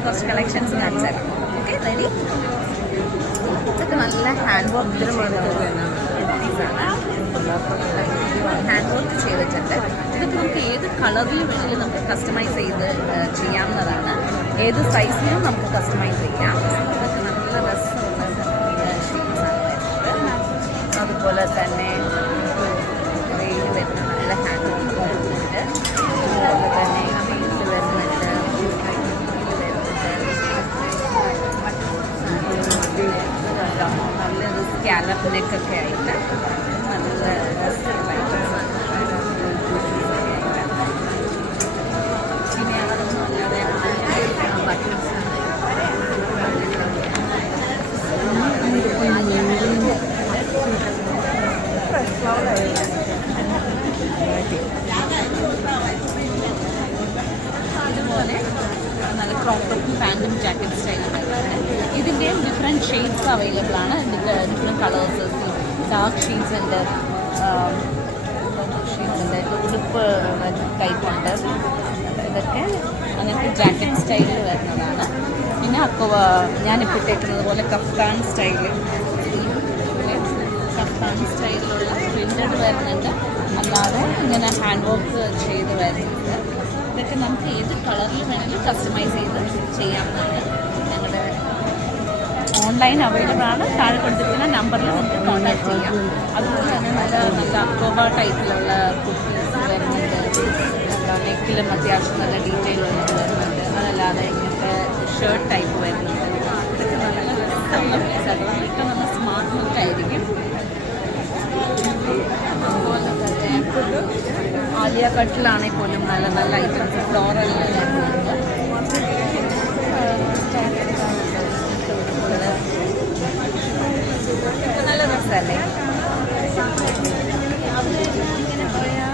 അതിൻ്റെ കുറച്ച് കളക്ഷൻസ് കാണിച്ചു തരാം. Okay, ready? ഇതൊക്കെ നല്ല ഹാൻഡ് വർക്ക് ഹാൻഡ് വർക്ക് ചെയ്തിട്ടുണ്ട്. ഇതൊക്കെ നമുക്ക് ഏത് കളറിൽ വേണമെങ്കിലും നമുക്ക് കസ്റ്റമൈസ് ചെയ്ത് ചെയ്യാവുന്നതാണ്. ഏത് സൈസിലും നമുക്ക് കസ്റ്റമൈസ് ചെയ്യാം. ഇതൊക്കെ നല്ല രസമുള്ള ഷെയ്ഡ്സാണ് വരുന്നത്. അതുപോലെ തന്നെ വെയിൽ വരുന്ന നല്ല ഹാൻഡ് വർക്ക് വരുന്നുണ്ട്. അതുപോലെ തന്നെ ഫീൽഡ് വരുന്നുണ്ട്, നല്ലൊരു സ്കാലപ്പ് നെക്കൊക്കെ ആയിട്ട് നല്ല പിന്നെ അതൊന്നും അല്ലാതെ അതുപോലെ നല്ല ക്രോപ്പ് ടോപ്പും പാൻറ്റും ജാക്കറ്റ് സ്റ്റൈലും ഇതിൻ്റെയും ഡിഫറെൻറ്റ് ഷെയ്ഡ്സ് അവൈലബിൾ ആണ്. ഡിഫറെൻറ്റ് കളേഴ്സ്, ഡാർക്ക് ഷെയ്ഡ്സ് ഉണ്ട്, ഉടുപ്പ് ടൈപ്പുണ്ട്. ഇതൊക്കെ അങ്ങനത്തെ ജാക്കറ്റ് സ്റ്റൈലിൽ വരുന്നതാണ്. പിന്നെ ഞാനിപ്പോൾ ഇട്ടേക്കുന്നത് പോലെ കഫ്താൻ സ്റ്റൈലിൽ സ്റ്റൈലിലുള്ള പ്രിൻ്റഡ് വരുന്നുണ്ട്. അല്ലാതെ ഇങ്ങനെ ഹാൻഡ് വർക്ക് ചെയ്ത് വരുന്നുണ്ട്. ഇതൊക്കെ നമുക്ക് ഏത് കളറിൽ വേണമെങ്കിലും കസ്റ്റമൈസ് ചെയ്ത് ചെയ്യാവുന്നതാണ്. ഞങ്ങളുടെ ഓൺലൈൻ അവൈലബിൾ ആണ്. താഴെ കൊടുത്തിരിക്കുന്ന നമ്പറിൽ നമുക്ക് കോൺടാക്ട് ചെയ്യാം. അതുപോലെ തന്നെ നല്ല നല്ല അക്കോബ ടൈപ്പിലുള്ള കുർത്തീസ് വരുന്നുണ്ട്. നെക്കിലും അത്യാവശ്യം നല്ല ഡീറ്റെയിൽ ഉള്ളത് വരുന്നുണ്ട്. അതല്ലാതെ ഇങ്ങനത്തെ ഷർട്ട് ടൈപ്പ് വരുന്നുണ്ട്. ഇതൊക്കെ നല്ല രസമുള്ള പീസാണ്. ഇതൊക്കെ നമ്മൾ സ്മാർട്ട് ലുക്കായിരിക്കും. അതുപോലെ തന്നെ ആലിയ കട്ടിലാണെങ്കിൽ പോലും നല്ല നല്ല ഐറ്റംസ് ഫ്ലോറൽ വരുന്നുണ്ട്. നല്ല രസമല്ലേ? ഇങ്ങനെ പറയാം,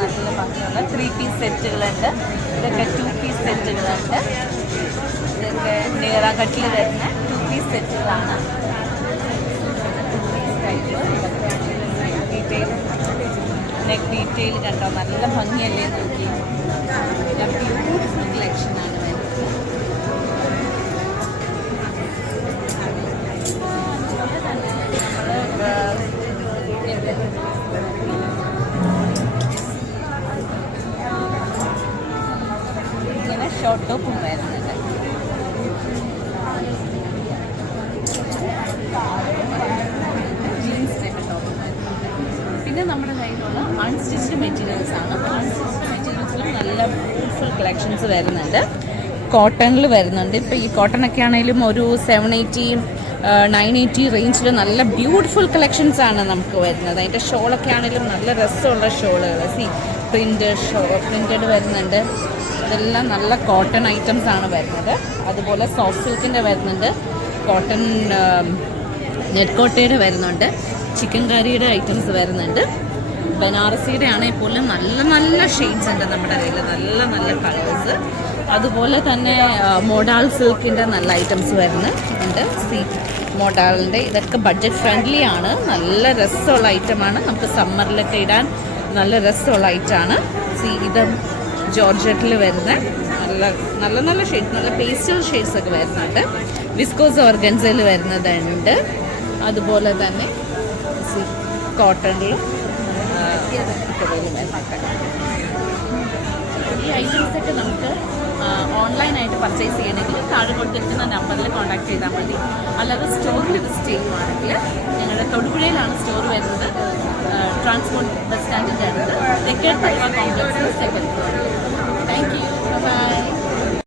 നല്ല ഭംഗിയുള്ള 3 പീസ് സെറ്റുകളുണ്ട്. ഇതൊക്കെ 2 പീസ് സെറ്റുകളുണ്ട്. ഇതൊക്കെ നേറ കട്ടിൽ വരുന്ന 2 പീസ് സെറ്റുകളാണ്. നെക്ക് ഡീറ്റെയിൽ കണ്ടോ, നല്ല ഭംഗിയല്ലേ നോക്കി. ബ്യൂട്ടിഫുൾ കളക്ഷനാണ് വരുന്നത്. ഇങ്ങനെ ഷോർട്ട് ടോപ്പും വരുന്നുണ്ട്. ജീൻസിനൊക്കെ ടോപ്പും വരുന്നുണ്ട്. പിന്നെ നമ്മുടെ കയ്യിലുള്ള അൺസ്റ്റിച്ച്ഡ് മെറ്റീരിയൽസ് ആണ്. അൺസ്റ്റിച്ച്ഡ് മെറ്റീരിയൽസിലും നല്ല ബ്യൂട്ടിഫുൾ കളക്ഷൻസ് വരുന്നുണ്ട്. കോട്ടണിൽ വരുന്നുണ്ട്. ഇപ്പോൾ ഈ കോട്ടണൊക്കെ ആണെങ്കിലും ഒരു 780, 980 റേഞ്ചിൽ നല്ല ബ്യൂട്ടിഫുൾ കളക്ഷൻസ് ആണ് നമുക്ക് വരുന്നത്. അതിൻ്റെ ഷോളൊക്കെ ആണെങ്കിലും നല്ല രസമുള്ള ഷോളുകൾ. പ്രിൻറ്റഡ് വരുന്നുണ്ട്. ഇതെല്ലാം നല്ല കോട്ടൺ ഐറ്റംസ് ആണ് വരുന്നത്. അതുപോലെ സോഫ്റ്റ് സിൽക്കിൻ്റെ വരുന്നുണ്ട്, കോട്ടൺ നെറ്റ് കോട്ടയുടെ വരുന്നുണ്ട്, ചിക്കൻ കറിയുടെ ഐറ്റംസ് വരുന്നുണ്ട്. ബനാറസിയുടെ ആണെങ്കിൽ പോലും നല്ല നല്ല ഷെയ്ഡ്സ് ഉണ്ട് നമ്മുടെ കയ്യിൽ, നല്ല നല്ല കളേഴ്സ്. അതുപോലെ തന്നെ മോഡാൾ സിൽക്കിൻ്റെ നല്ല ഐറ്റംസ് വരുന്നുണ്ട്. മോഡാളിൻ്റെ ഇതൊക്കെ ബഡ്ജറ്റ് ഫ്രണ്ട്ലി ആണ്. നല്ല രസമുള്ള ഐറ്റമാണ്. നമുക്ക് സമ്മറിലൊക്കെ ഇടാൻ നല്ല രസമുള്ള ഐറ്റമാണ്. ഇത് ജോർജറ്റിൽ വരുന്ന നല്ല നല്ല നല്ല ഷെയ്ഡ്സ്, നല്ല പേസ്റ്റൽ ഷെയ്ഡ്സ് ഒക്കെ വരുന്നുണ്ട്. വിസ്കോസ് ഓർഗൻസയിൽ വരുന്നതുണ്ട്. അതുപോലെ തന്നെ കോട്ടണിലും ഈ ഐറ്റംസൊക്കെ നമുക്ക് ഓൺലൈനായിട്ട് പർച്ചേസ് ചെയ്യണമെങ്കിൽ താഴെ കൊടുത്തിരിക്കുന്ന നമ്പറിൽ കോൺടാക്ട് ചെയ്താൽ മതി. അല്ലാതെ സ്റ്റോറിൽ വിസിറ്റ് ചെയ്യുവാണെങ്കിൽ ഞങ്ങളുടെ തൊടുപുഴയിലാണ് സ്റ്റോർ വരുന്നത്. ട്രാൻസ്പോർട്ട് ബസ് സ്റ്റാൻഡിൻ്റെ അടുത്ത് തെക്കേട് തലവ കോംപ്ലക്സിൽ second floor. Thank you, by.